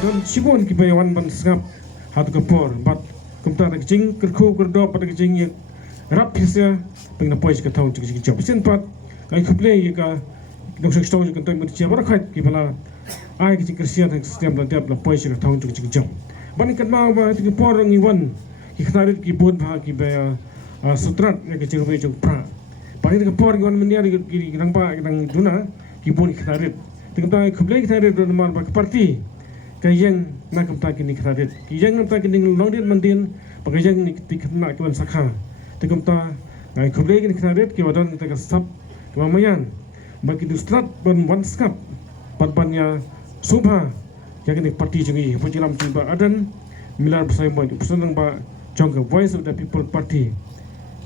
don sibun ki bayawan ban sngap hatu kapor bat kumta da jing kerku kerdo pada jing ye rap hisa pengna pois ka thau chik chik job sin pat kai khuple ye ka dok sek stong kan toy mut chia bara khat ki bala ai ki kristian ha system la dep la pois ka thau chik chik job ban kan ma ba ki por ngi wan ki khnarit ki bun bha ki ba sutrat ye ka chirwe jong pra ban ki por ngi wan menia ki nang ba nang duna ki bun ki khnarit tingam ta khuple ki khnarit don man ba parti kayang nak kamta kini kredit kayang kamta kini longdit mandin pagayang ni tikna kawan sakha tikamta ngai khuble kini kredit ki wadan ta sap kamayan bagi dustrat ban one skap patbannya subha ya kini parti jungi pujilam tiba adan milar besai boy pesanang ba jongga voice of the people party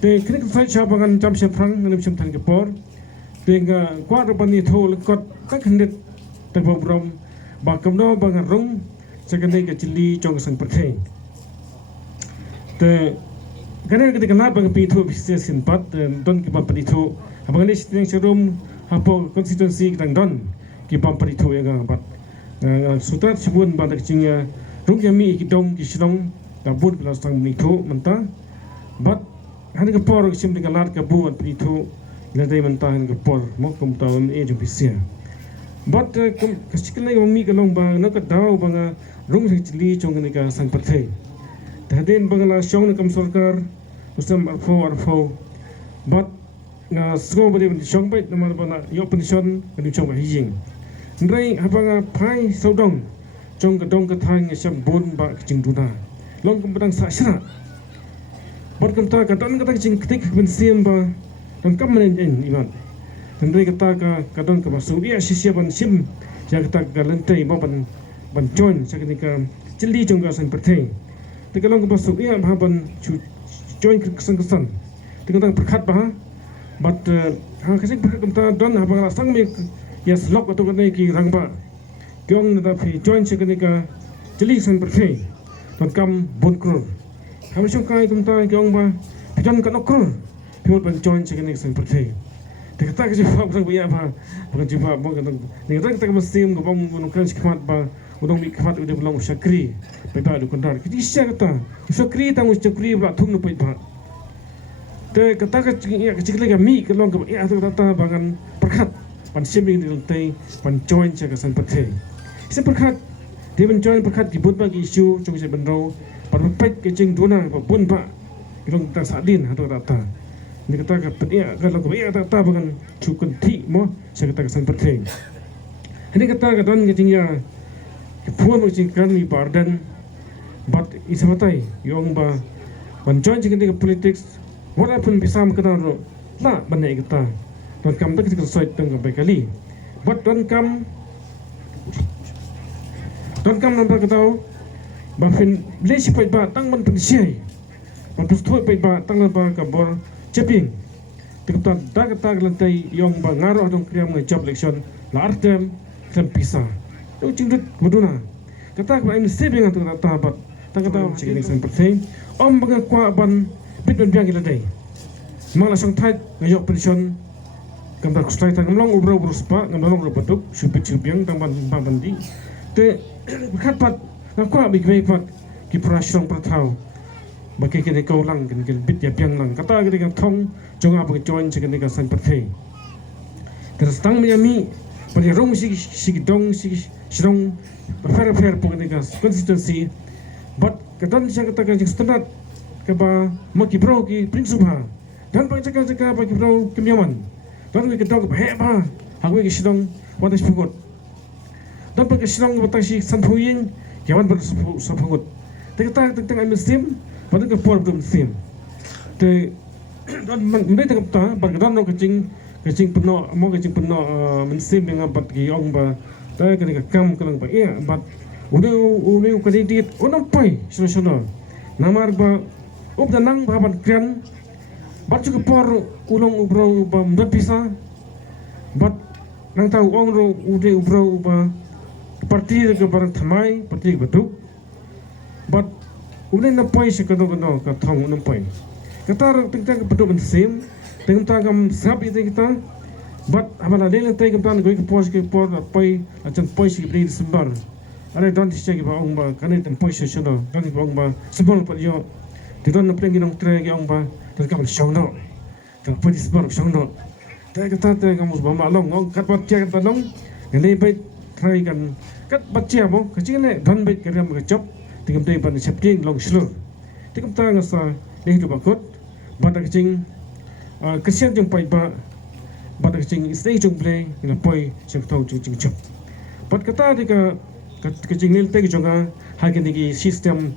te kini sai chabangan jam syafrang ngalip syamtan ke por tenga kwa rabani thol kot tak hendet tak brom ba kamno ba ngarung sakane ka chili chong sang pathe te gane ka kana ba pi thu business in pat don ki ba padi thu abang ni sitting showroom hapo constituency kang don ki ba padi thu ya ga bat sutat sibun ba tak chingya rung yami ki dong ki shrong da bun plus tang ni thu manta bat han ka por sim de kalat ka bu padi thu la dai manta han ka por mo kum ta e ju bisia but kasikilai mami kalong ba na ka daw banga rung sa chili chong ni ka sang pathe taden bangala shong na kam sarkar usam arfo but nga sko ba de shong ba na bana yo pension ni chong ba hijing ndrai habanga phai saudong chong ka dong ka thang sham bon ba ching duna long kam badang sa shra but kam ta ka don ka ta ching tik ben sim ba don kam men en iman Tendai kata ka kadon ka masuk ia sisia ban sim ja kata ka lentai ba ban join sakni ka chili jong ka sang perthei te kalong ka masuk ia ba ban join ka sang kasan te kata perkhat ba but ha kasing perkhat kamta don ha ba sang me yes lok to ka nei ki rang ba kyong na phi join sakni ka chili sang perthei don kam bon kror ham song kai kamta kyong ba pijan ka nokor phi ban join sakni sang perthei Kita jumpa orang banyak apa, orang jumpa orang ni orang kita mesti ngomong orang kerja khidmat ba, orang ni khidmat udah belum syakri, beda ada kondar. Kita isya kata, syakri tamu syakri belak thum nupai ba. Te kata kecil lagi mi kalau ke ya kata bangan perkhat, pan simbing di lantai, pan join jaga san pathe. Isi perkhat, dia pan join perkhat di bun bagi isu, cung saya benro, pan pek kecing dona bun ba, orang tak sadin atau kata. Ni kata ka penia kalau ko iya ta bangan chukun thi mo sa kata ka san pathe ni kata ka don ngiting ya phone mo ching kan ni pardon but isabatai yong ba ban join ching ka politics what happened bisam kata ro la banai kata don kam tak ka soi tang ka bekali but don kam nampak kata ba fin lesi pai ba tang man pensiai ban pustoi pai ba tang ba ka bor Ceping, tikta dag lantai yang bangaruh dong kriam job election la artem klem pisa. Tu cingdut boduna. Kata ko ini saving atau kata bat. Kata cingdut sang perthei. Om baga kwa ban bit ban biang iladai. Mala sang thai ngajok pension kamdar kustai tang long ubro spa ngamdar ubro batuk supit supiang tang ban bandi. Te khat pat ngakwa big pat ki prashong prathau. Bagi kita kau lang kan bit ya piang lang kata kita kan thong jong apa join second kita sang perthei terus tang miami pada rong si dong si sirong fair pokok kita consistency but kata saya kata kan standard kaba maki bro ki prinsipha dan bagi cakap bagi bro kemiaman dan kita dong heba aku ki sirong watas pukot dan bagi sirong watas sanpuyin jawan bersapukot kita tentang muslim pada ke por belum sim. Te dan mereka kata bagaimana no kecing penuh mau kecing penuh mensim dengan bat ki ong ba ta ke kam kelang ba ya bat udah kredit onam pai solution namar ba up danang ba ban kran bat juga por ulong ubro ba mdat pisa bat nang tahu ong ro udah ubro ba parti ke barang thamai parti betuk bat udah nampai sekado ka thong nampai kata tentang betul bensim tentang kam sab itu kita but amala lele tai kam tan goi ke pos ke por pai acan poi si bri sembar ada don sih kita orang bah kan itu posisi no kan kita orang bah sebab apa dia di don apa yang kita try kita orang bah terus kamu syong no terus pergi sebab syong no tapi kita kamu sebab malong orang kat baca kat long ini baik try kan kat baca apa kecil ni don baik kerja mereka job tinggal tu iban septing long slow tinggal tu ngasa ni tu bakut pada kecil kesian jeng pai ba pada kecil istri jeng play ina poi jeng tahu jeng job pada kata dia kecil ni tegi jonga hagi ni sistem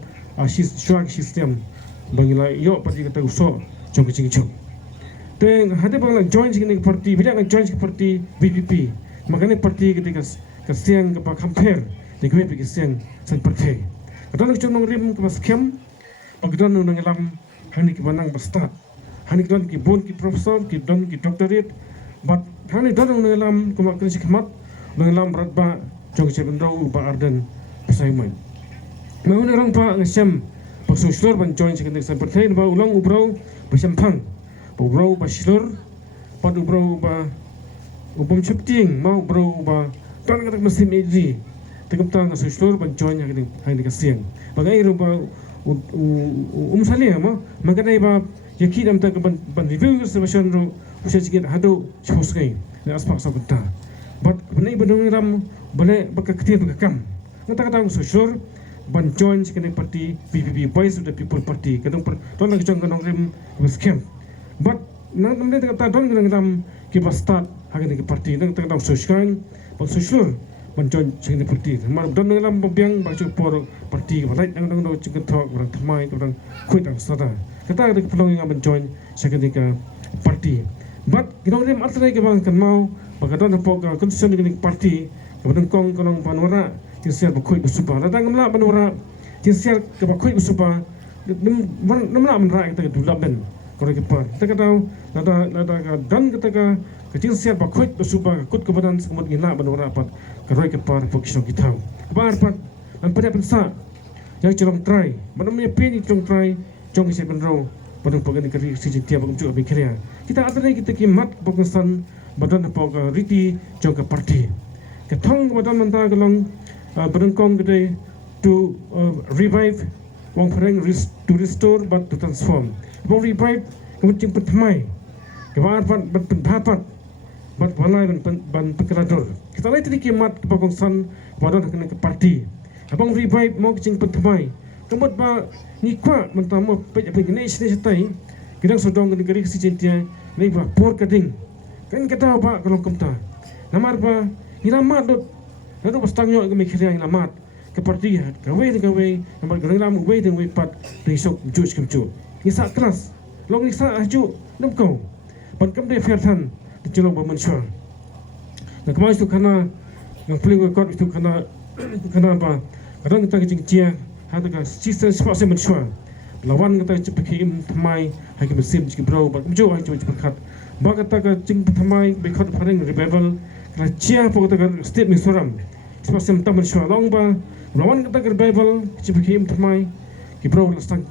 sistem bangila yo pada kata usah jeng kecil job Teng hade bangla join sini parti bila kan join parti BPP makanya parti ketika kesian ke compare dengan BPP kesian san parti kadang kita nong rim ke scam bagdan nong ngelam hani ke banang start hani don ki bon ki profesor ki don ki doctorate but hani don nong ngelam ke mak kris khmat nong ngelam berat ba jong se bendau ba arden assignment mau ne rong pa ngesem pasusur ban join sini san parti ba ulang ubrau bersempang Ubrau ba silur, pat ubrau ba ubom chepting, mau ubrau ba tan katak mesin eji, tegap tang silur ban join yang ini kasiang. Bagai rupa sali ama, makanya ba yakin am tak ban review sebesar ru usia sikit hadu choskai, ni aspak sabenta. But benai benung ram boleh bakaktir bakam. Nata katang silur ban join sikit parti PPP Voice of the People Party, kadang ton lagi jong kanong rim scam. But nang namde kata don nang kita start hagen ke parti nang tang soskan bang sosur banjon sing parti mar don nang biang bang por parti balai nang do chicken talk orang thamai orang kuit ang sada kata ke pelong yang banjon second ke parti but ginong rem atre ke bang kan mau bang don po ka konsen ke parti ke kong kolong panora tinsiar ba kuit supa datang mla panora tinsiar ke ba kuit supa namla menra kita dulab ben korang kepar. Kita tahu nada dan kita kecil siap bakuit bersumpah kut kebadan semut gila benora apat korang kepar fokus kita. Kepar apat dan pada pensa yang celong try. Mana punya peni celong try jong siap benro pada pakai negeri sejak tiap untuk berkarya. Kita ada lagi kita kimat fokusan badan apa riti jong ke parti. Ketong badan mentah kelong berengkong gede to revive wong pereng to restore but to transform. Bang revive kemudian pertama, kemudian ban pendapat, ban balai ban penkelador. Kita lihat ini kiamat kebangsan kepada ke parti. Abang revive mau kencing pertama, kemudian ba nikwa mentamu pengenai setai. Kita sedang negeri sejentia, ni ba por kading. Kan kita apa kalau kemta. Namar ba ilamat dot. Lalu pastangyo kami kira ilamat ke parti. Gawe, namar gerang lam gawe dengan pat besok jus kemcu. Nisa kelas, long nisa aju, namkau, pankam dia fairhan, dicelong bermansur. Nah kemarin itu karena yang paling rekod itu karena apa? Kadang kita kecing cia, hati kan sistem sepasang mansur. Lawan kita cepat kim tamai, hai kita sim cepat bro, pankam jauh hai cepat kat. Bagi kita kecing tamai, bekot paling revival, kalau cia pun kita state misoram, sepasang taman mansur. Lawan kita revival, cepat kim tamai. Kibro lasang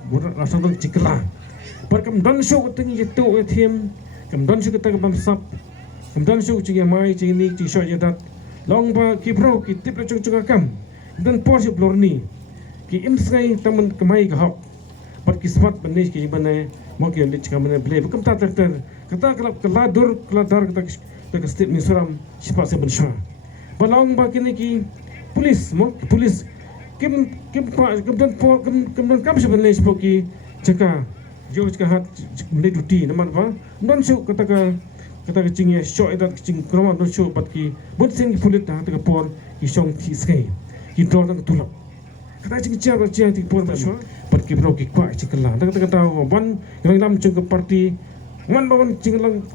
dong cikla. Perkam dan show keting itu tim, kam dan show kita kebamsap, kam dan show cing mai cing ni cing show jadat. Long ba kibro kitip le cung akam. Dan porsi blorni. Ki imsai taman kemai gahok. Par kismat benis ki bane mau ki lit cikam bane ble. Bekam ta ter kata keladar kita ke state misoram sipas bensha. Balong ba kini ki polis Kim sebenarnya sebagai cakap jauh cakap hat menjadi duty nama apa? Non show kata cingnya show itu cing kerana non show bat ki buat sen ki pulit dah kata por ki song ki skai ki dor tak tulak kata cing cia ti por masuk bat ki bro ki kuat cing kelang kata wan yang dalam cing ke parti wan cing lang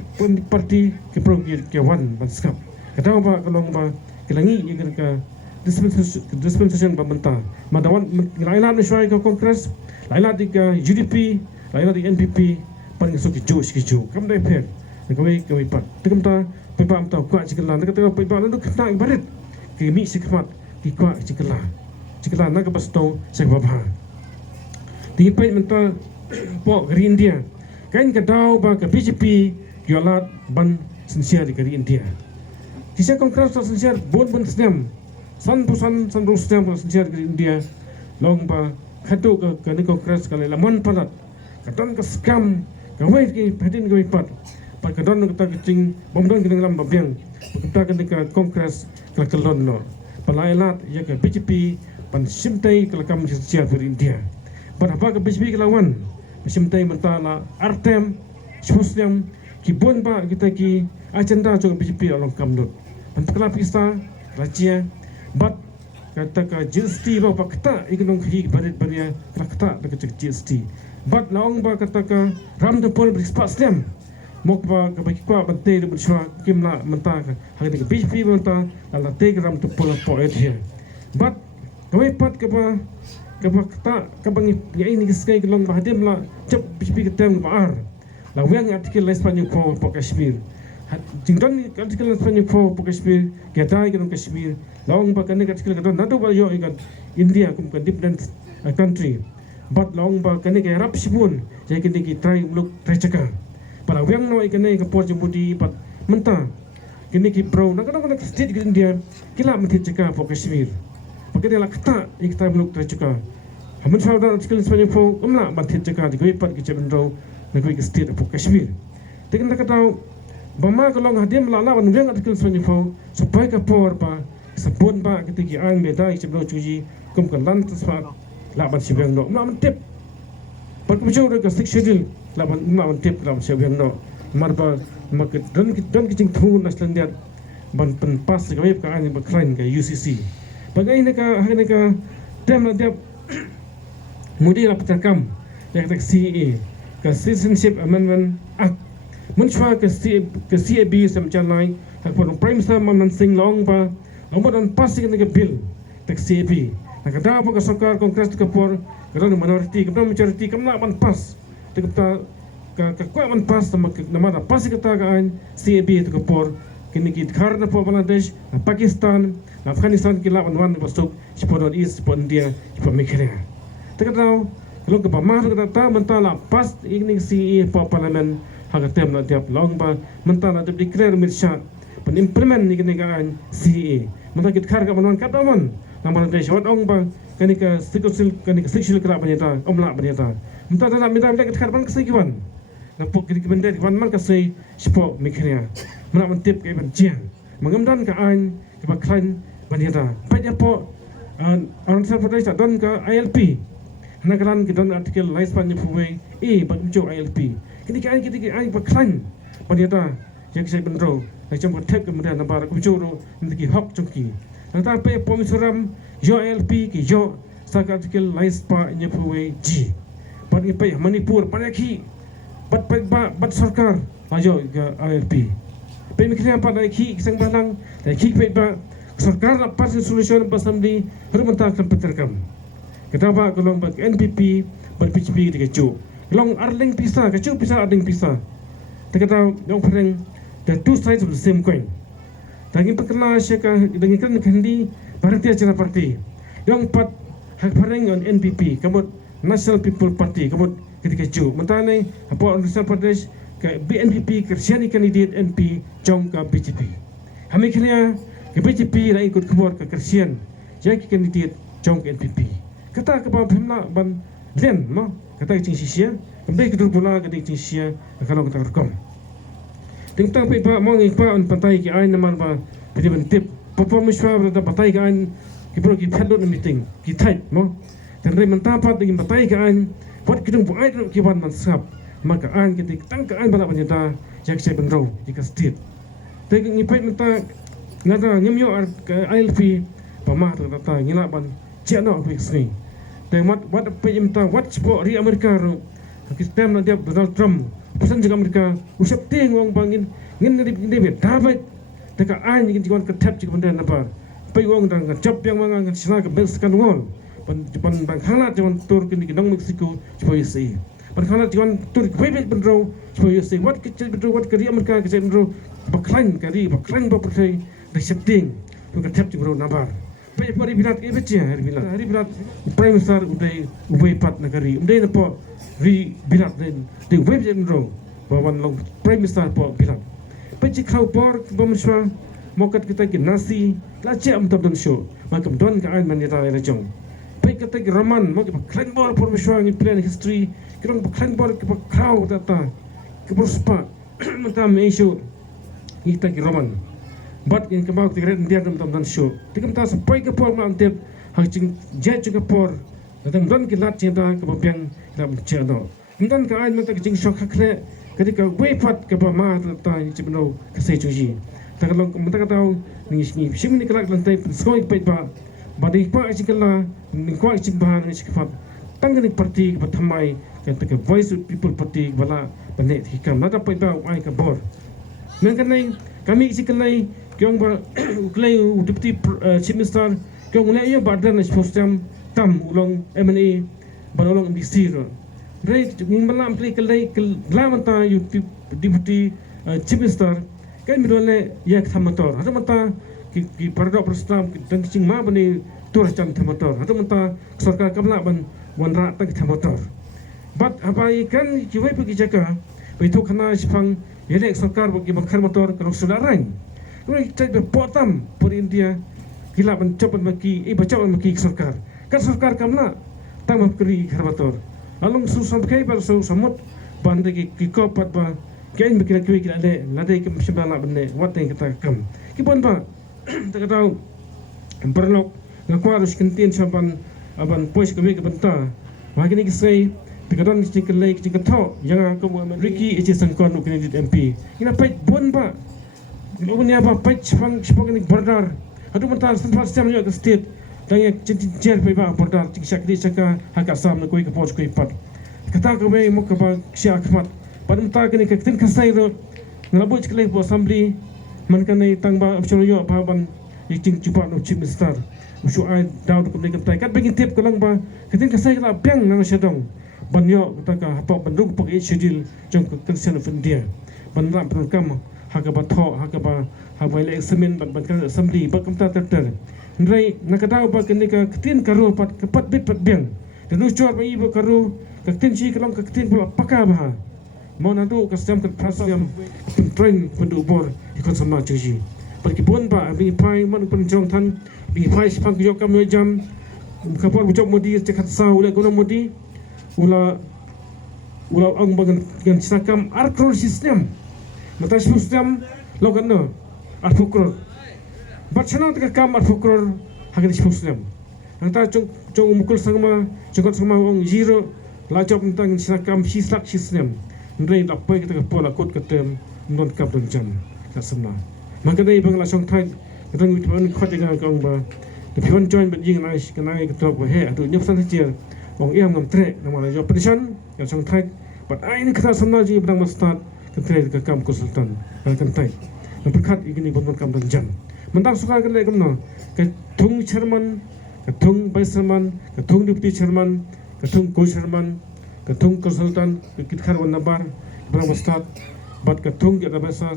parti ki bro ki wan ban skap kata apa kalau ba kelangi yang kata dispensation pemerintah. Madawan lain-lain mesyuarai ke Kongres, lain-lain di UDP, lain-lain di NPP, paling esok hijau. Kamu dah fair. Kami pat. Tegam ta, pipam ta kuat cikelan. Kata pipam lalu kena ibarat. Kami sikmat di kuat cikelan. Cikelan nak pas tahu saya bapa. Tinggi pay mentah pok dari India. Kain kedau ba ke BJP kiolat ban sensiar di India. Kisah Kongres sensiar bon senam. san Rustem senjata ke India long ba khatu ke ni kongres kali laman palat kadon ke skam ke wait ke hadin ke pat pa kadon ke ta kecing bomdon ke dalam babiang kita ke kongres ke kelon no palailat ya ke BJP pan simtai ke kam senjata ke India pada apa ke BJP ke lawan simtai mentala Artem Muslim kibun ba kita ki agenda jo BJP along kamdut pan kala pista rajia but kata ka GST ba pakta ignong hi barit baria rakta dekat GST but laong ba kata ka ram de pol brispas dem mok ba ka baki kwa bante de berswa kimna menta ka hang de BJP menta ala te ram de pol po et here but kawai pat ka ba kata ka bangi ya ini skai ke long ba dem la cep BJP ke tem ba ar la weng artikel la Spanyol po Kashmir jingdon artikel Spanyol po Kashmir kita ke Kashmir long ba kan artikel kadon nado ba yo ikan India kum kan different country but long ba kan ke rap sibun jai kan ki try muluk try caka para weng no ikan ke por jemudi pat menta kini ki pro na kadon state ke India kila menti caka po Kashmir pakai la kata ikta muluk try caka hamun saudan artikel Spanyol po umla menti caka di pat ke jemendo negeri state po Kashmir tekan tak tahu bama kalau hadim la la weng artikel Spanyol po supaya ke por pa sabun ba ketiki an medai sebelum cuci kum kan lan tasfat laban siang no ma tip par ko jauh ke stik schedule laban ma tip laban siang no marba mak dan kicing thun naslan dia ban pen pas ke web ka an ba klain ke UCC bagai ne ka hane ka tem dia mudi la petakam yang tak CA ke Citizenship Amendment Act menchwa ke CAB semcalai tak pun prime sama mansing long ba Omodan pasti kena bil tak CAB. Nak ada apa ke sokar kongres ke por kerana minoriti kemudian majoriti kena man pas. Kita ke kuat man pas nama pasti kita kan CAB itu ke por kini kita karena por Bangladesh, Pakistan, Afghanistan kita wan masuk sepuluh East, sepuluh India, sepuluh Malaysia. Kita tahu kalau ke pamar kita tahu mentala pas ini CAB por parlimen harga tem nak tiap long ba mentala tu declare mirsya penimplement ni kini kan CAB. Mata kita karga manuan kataman nama Malaysia wat ong ba kani ka sexual kena banyata omla banyata mata tak minta kita karban kesekiwan napok kini benda wan man kasai sport mikirnya mana mentip ke ban jian mengemdan ka an ke baklan banyata banyak po orang Sarawak tak don ka ILP nagaran kita artikel lain Spanyol puwe baju ILP kini ka an kita an baklan banyata yang saya benro macam kotak kemudian nampak aku curu nanti hok cungki. Tetapi pomisuram yo LP ki yo sakat artikel lain spa nyepuwe G. Pat ipai Manipur panaki bat sarkar ayo ke LP. Pai mikirnya apa dari ki sang balang dari ki pai ba sarkar lepas solution pasam di hermentar komputer kam. Kita ba kolong bag NPP berPCP dikecu. Kolong arling pisah kecu pisah arling pisah. Kita yang paling the two sides of the same coin. Daging perkela syaka dengan kan kandi Bharatiya Janata Party. Yang pat hak pareng on NPP, kamut National People Party, kamut ketika ju. Mentane apa Andhra Pradesh ke BNPP kersiani kandidat NP jong ke BJP. Kami kena ke BJP dah ikut keluar ke kersian jadi kandidat jong ke NPP. Kata ke bawah pemla ban len no kata cing sisia, kemudian kedua pula kata cing sisia kalau kita rekam. Tentang apa mau ngikpa on pantai ki ain naman ba pwede bentip performance berada pantai ki ain ki pro ki phadlo na meeting ki thai mo dan re mentapat dengan pantai ki ain buat kidung bu ain ki wan man sap maka ain ki tang ka ain bala banyata jak sai benro jika state te ngipai menta ngata nyamyo ILP pamah ta ngila ban chano ku sni te mat wat pe imta wat spo ri Amerika ro ki stem na dia Donald Trump pesan juga mereka usap ting wong bangin ngin ni dapat dekat ain ngin jiwan ketap jika benda apa pai wong dang cap yang mangang sina ke beskan wol pan bang hangat jiwan tur kini dong Mexico supaya sei pan hangat jiwan tur kwebet bendro supaya sei wat kecil bendro wat kari Amerika kecil bendro baklan ba pertai resep ting tu ketap jika nabar pai pari bilat ke becia hari bilat prime minister udai pat negari udai napo ri bilat de web jendro bawan long prime minister po bilat peci kau por pemiswa mokat kita ke nasi la che am tabdon show makam don ka ain manita la jong pai kita ke roman mo ke klan bor por mishwa ni plan history kirong klan bor ke kraw tata ke prospa mata me show kita ke roman bat in kebau ke red dia dam tabdon show tikam ta pai ke por ma antep hang ching je ke por datang don ke lat cinta ke babiang lam che do don ka ain mata ke jing shok khakle ketika wepat ke ba ma ta cibno ke sai chuji tagalong mata ka tahu ni sim ni kelak lantai skoi pait ba badai pa cikala ni kwa cikbahan ni cikfat tangani parti bathamai kata ke voice of people parti bala bane hikam nata pait ba ai ka bor nangkanai kami cikalai kyong ba uklai deputy chief minister kyong ne yo badan ni postam tam ulong MNA banolong MDC ro right ning malam play kalai lamanta you deputy chief minister kan mirole yak thamator hata mata ki parda prostam dan cing ma bani tur cam thamator hata mata sarkar kamla ban wanra tak thamator bat abai kan ki wai pergi jaka itu kena sipang yelek sarkar bagi bakhar motor kalau sudaran noi tak bepotam por India gila ban coban bagi bacawan bagi sarkar kan sarkar kamla tam kri khar alung susam kai bar so samut ban ki kopat ba kain berkira kira le ladai ke msibala benne wateng kita kam kibon ba tak tahu perlok ngakwa harus kentin sampan aban pois kami ke benta magini kisai tekadon stiker like stiker tho yang aku Ricky H Sangkon ukini MP ina pait bon ba unya ba pait spang spang ni bordar adu mental sempat siam yo ke state tanya jer pe ba bordar tik sakri saka haka sam na koi ke pos koi pat kata ko be mo ka ba sia khmat padam ta kini ke tin kasai ro ngalabu chiklai po assembly man kanai tangba apcholo yo pa ban iking chupa no chief minister ushu ai daud ko nikam tai kat begin tip kalang ba ketin kasai la piang nang sedong ban yo ta ka hapa bandung pok schedule jong concern of India ban ram program haka ba tho haka ba ha ba le examen ban kan assembly ba kam ta ter nrai nakadaw ba kini ka ketin karo pat kepat bit pat biang dan ucor ba ibo karo ketin chi kalang ketin pula paka ba mau nandu kasam ke prasam train pendu bor ikon sama cuci pergi pun ba bi pai man pun jong tan bi pai spang yo kam no jam kapor bucok modi cekat sa ula kono modi ula ang bagan gan sakam arkrol system mata system logan no arfukrol bachana ta kam arfukrol hagan system anta jong mukul sangma jong sama ong zero lajop tentang sakam sislak system nrei dapai kita pola kot ketem non kap don jam kasamna makadai bangla song thai kadang wit ban khot ga kang ba the pion join but ying nai kanai ka tok ba he atu nyop san chier ong em ngam tre namala jo petition yang song thai but ai ni kata samna ji bang mastat ka tre ka kam konsultan kan thai na perkhat igini bon kam don jam mentang suka kan le kam no ka thung chairman ka thung vice chairman ka thung deputy chairman ka thung co chairman ketung konsultan kitkhar wan nabar brang mastat bat ketung ya besar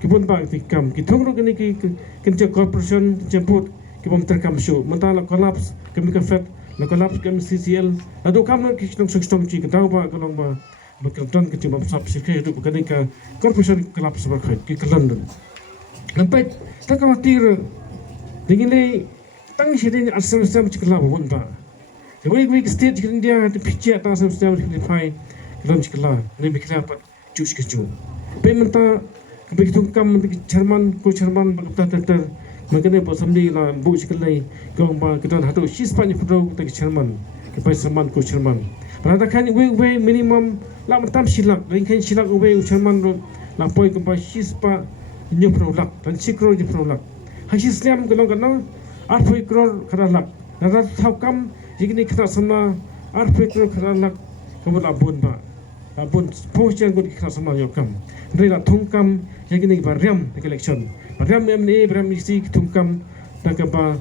kibun ba tikam kitung ro gini ki kence corporation jemput kibum terkam show mentala collapse kami ka fet la collapse kami CCL adu kam ki kitong sungstom chi ka ba kalong ba bekerjan ke cuma sab sikhe itu bukan ka corporation collapse berkhait ki London sampai tak khawatir dengan le tang sini asam-asam cikla bon ba Wig state kan dia tu picture atas sistem simplify dalam cikla ni mikir apa cuci keju. Pementa begitu kam Jerman ko Jerman bagta ter makanya pas samdi la bu cikla gong ba kita hatu Hispan foto tak Jerman ke pas Jerman ko Jerman. Pada kan we minimum la matam silak ringkan silak we Jerman la poi ke pas Hispa nyu produk dan sikro di produk. Hasil Islam kalau kan arpoi kror keralak. Nada tau kam jigni kita sama arpekro kerana kemudian abun ba abun posisian gud kita sama yokam rela thungkam jigni bariam election bariam MNA bariam isi thungkam tak ba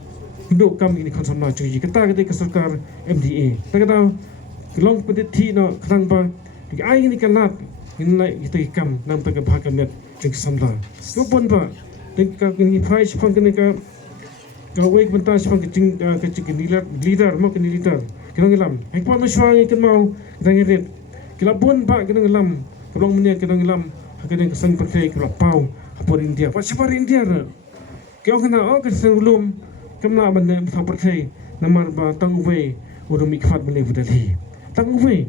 induk kam ini kan sama cuci kita ke sarkar MDA tak tahu long pediti no kerang ba ai ini kanat ini kita kam nam tak bahkan net jeng samla lopon ba tingkah ini price pang ka kawai bentar sepang kecing leader mau kini leader kena ngelam ekpon meswang ikan mau kena ngerit kila pun pak kena ngelam kalau punya kena ngelam kena kesang pakai kila pau apa India apa siapa India Kau kena ke sebelum kemla benda seperti nama tang uwe urut mikfat benda budali tang uwe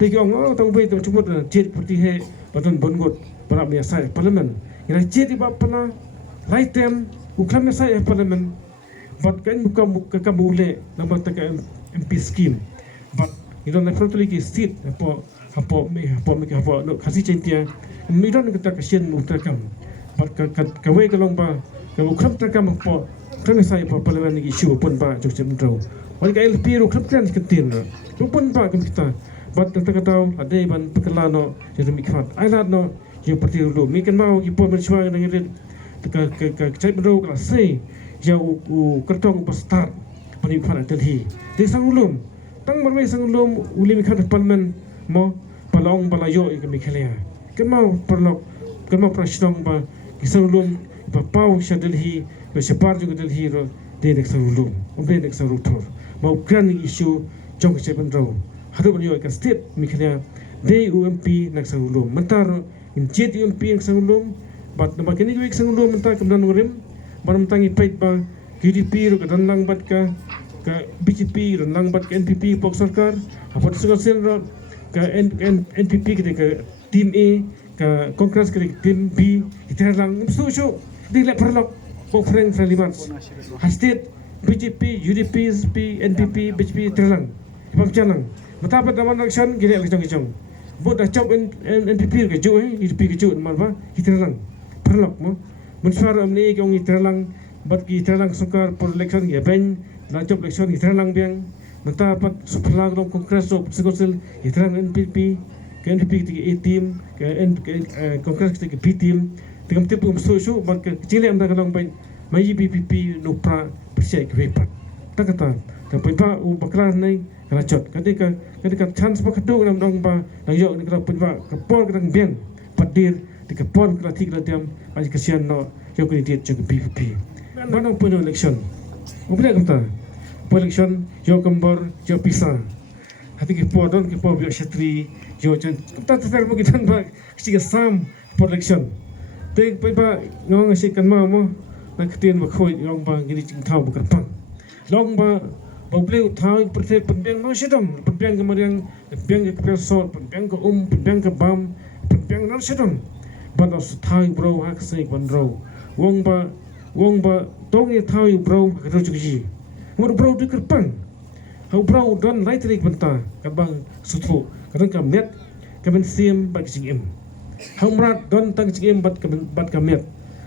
tiga orang tang uwe tu cuma jet seperti he badan bongot berak biasa parlimen yang jet di bapa right time ukam biasa parlimen but kan buka kabule nama tak MP scheme but itu naturally ki seat apa no kasih cinta midan kita kasihan mutakam but kawai kalong ba kalau kerap terkam apa kerana saya parlimen lagi isu pun ba cukup mentrau wali kai LP ro kerap kan ketin pun ba kita but kita tahu ada ban pekelano jadi mikhat ailat no je parti dulu mikan mau ipon bersua dengan red ke cai bro kelas sei jauh kertong start pani mikhat Delhi di sangulum tang marwai sangulum uli mikhat parlimen mo palong balayo ke mikhalia kan mau perlok kan mau prashnong ba sangulum pau sha Delhi bersepar juga Delhi ro de nek sangulum umbe nek sarutor mau kan isu jong ke bro haru banyo ka state mikhalia de UMP nak sangulum mentar in jet UMP nak sangulum bat nama kini wik sangulum mentar kemudian ngurim baram tangi pait ba KDP ro kadan lang bat ka BJP ro lang bat ka NPP pok sarkar apa suka sel ro ka NPP ke tim A ka kongres ke tim B itu lang so dilek perlok pok friend friendly months state BJP UDP NPP BJP terlang ipam jalang matapat naman election gini election buat dah cop NPP ke jo UDP ke jo mana kita lang perlok mo mensuara ni kong kita lang bat kita lang sukar por election ya ben la cop election kita lang biang matapat superlag long kongres so sekosil kita lang NPP ke NPP ke A team ke kongres ke B team dengan tipu so bat ke kecil am dah long ben mai BPP no pra persia ke wepat tak kata tapi pa baklar nai kala chot ketika chance pa kadung nam dong ba nang yo ni kala punwa kapol kadang biang padir di kapol kala tik la diam ai kasian no yo ko diet jog BPP manong puno election ubra kata election yo kambor yo pisa hati ke podon ke po yo shatri yo jan kata ter mo kitan ba siga sam election te pa ngong si kan mo nak ketien ba khoi long ba gini ching thau ba pang long ba Baupleu thau pertet penbiang no sedom penbiang kemudian penbiang ke persot penbiang ke penbiang ke bam penbiang no sedom banos thau bro hak sei bandro wong ba tongi thau bro ka rojuji mur bro de kerpang hau bro don laitrik benta ka bang sutfu kadang ka met ka ben sim ba jing im hau mrat don tang jing im bat ka met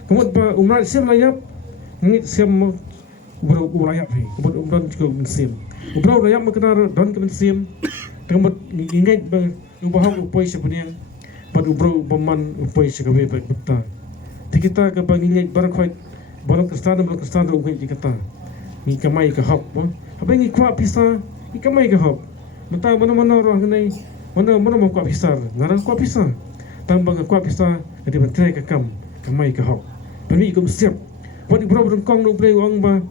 kemud ba umrat sim layap ngit sim bro urayap he kebut umron juga mensim bro urayap makna don ke mensim kebut ingat ba ubahog upoi sebenarnya pad bro baman upoi segawe ba butta kita ke bangingat barakhoi bolong kestan ungkai kita ni kamai ke hop apa ngi kwa pisa ni kamai ke hop mata mana orang nai mana mau kwa pisa ngarang kwa pisa tambang kwa pisa di bentre ke kamai ke hop pemi kum siap pad bro rengkong no play wang ba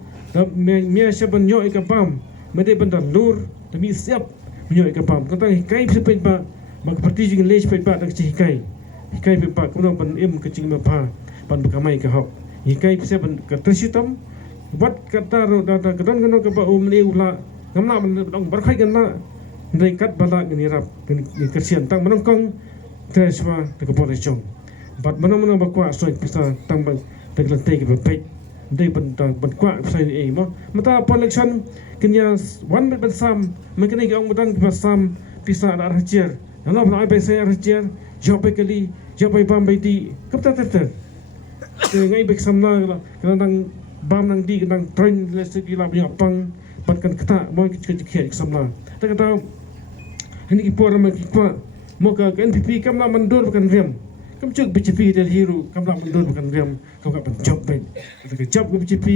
mia siapan yo ika pam mede benda lur demi siap menyo ika pam kata kai sepet ba mak parti jing lej pet ba dak chi kai pet ba kuno ban im ke jing ma pa ban bekamai ke hok kai siap ban ke tersitam wat kata ro data kedan kono ke ba umli ula ngamna ban dong berkhai ganna ndai kat bala ngini rap ni kersian tang menongkong treswa te ke polisi bat mana ba kwa so pisa tang ban te lente ke pet day ban kwa sai e mo mata election kenya one bit sam mekanik ang mudan ke sam pisa ada rajer ana ban ai sai rajer job kali job ai bam baiti kapta ter ngai bek samna kadang bam nang di kadang train lesi la punya pang bat kan kata mo ke samna ta kata ini ipor ma kwa mo ka NPP kam la mandur kan rem kam cuk BJP del hero kam la mundur bukan rem kam ka job baik ke job ke BJP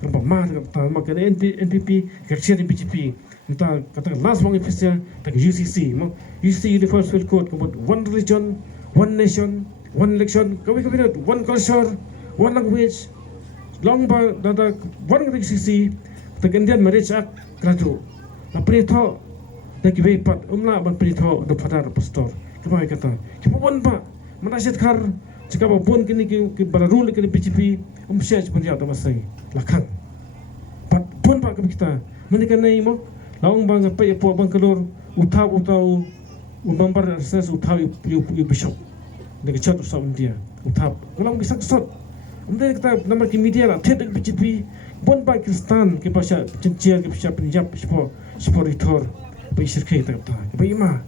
kam pa ma ta ma ke NPP kerja di BJP entah kata last one official tak UCC mo UCC Universal Code kam one religion one nation one election kami one culture one language long ba data one UCC tak Indian Marriage Act gradu la preto tak kibat umla ban preto do padar pastor kami kata kipuan ba manasyatkar Jika apapun kini ki bararul kini PCP umsia sebenarnya atau masai lakang. Pat pun pak kita menikah nai mo laung bang apa ya po bang kelur utau umambar asas utau yu bishop dengan cat usah dia utap kalau bisa kesot anda kita nama ki media lah tidak PCP pun pak Kristan ki pasca cencia ki pasca Punjab sepo ritor pasir kita kata ki ima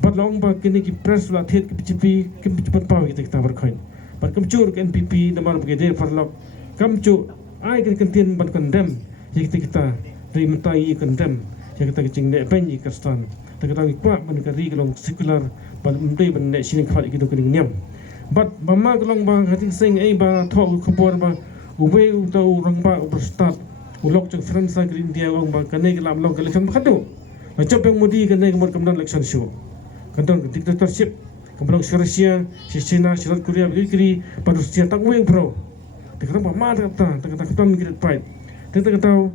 but laung bang kini ki press lah tidak ki PCP ki cepat pau kita berkain but kamcur ki NPP nama begitu farlok kamcur ai ki kentin ban condemn kita dari mentai condemn yang kita kecing nek banyi Kristan kita ikut menikari kalau sekular pada menteri benda sini kafat itu kering niam. But mama kalau bang hati sing ba thok khobor ba uwe utau orang ba berstart ulok ceng Fransa ke India orang ba kanai kelam long election bakado. Macam yang mudi kanai kemur kemudian election show. Kanton dictatorship kemudian Rusia, China, South Korea begini pada Rusia tak uwe bro. Kita mama kata kita mikir pride. Kita tahu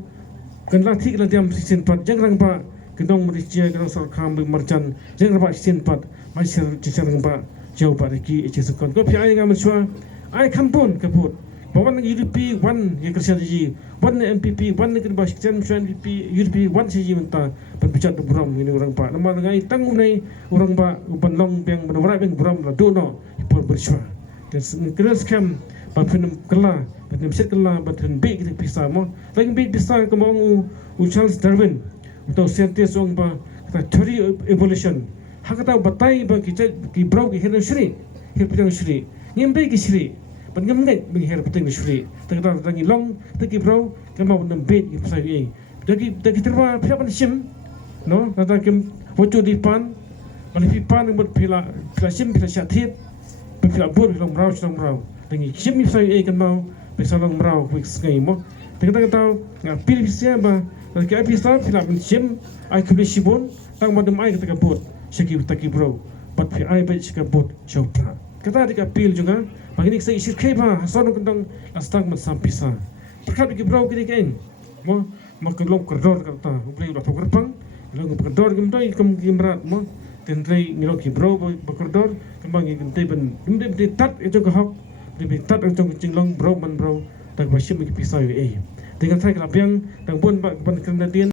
kan latih lah diam season 4 jangan ba kedong Malaysia kedong Sarkam bermercan jangan dapat season 4 masih jangan dapat jauh pada ki ecesukon ko pi ai ngam chua ai kampun kaput bawan UDP 1 yang kerja ji 1 MPP 1 ke bas chen MPP UDP 1 ji menta berbicara buram ini orang pak nama ngai tanggung nai orang pak uban long yang menawar yang buram la dono ipor bersua dan keras kam film kela film set kela film big kita pisah mo lagi big pisah ke mau Charles Darwin atau scientist orang ba kata theory of evolution hak kata batai ba kita ki brau ki hena shri her pitang shri ngem ki shri ban ngem ngai bing her pitang shri kata tangi long ki brau kama ban bed ki pasai ye dagi terba pia ban sim no kata kim wocho di pan ban pi pan ngot pila sim pila syatit pila bor long brau tangi sim mi pasai ye kan mau pisa long brau quick skai mo kata pilih sia ba Lagi api start filap mencium, ai kebersibun, tang madam ai ketika bot, syaki taki bro, bat fi ai baik syaka bot, syautra. Kata adik apil juga, bagi ni saya isir keba, hasan kentang astang masam pisah. Perkap di bro kini kain, mo kelong kerdor kata, boleh udah pokerdang, kelong kerdor kemdai kemberat mo, tentrai ngilong ki bro pokerdor, kembang kemdai ben tat itu kahok, ben tat itu cinglong bro man bro, tak basim ki pisah dengan saya kelap yang tang pun kerana dia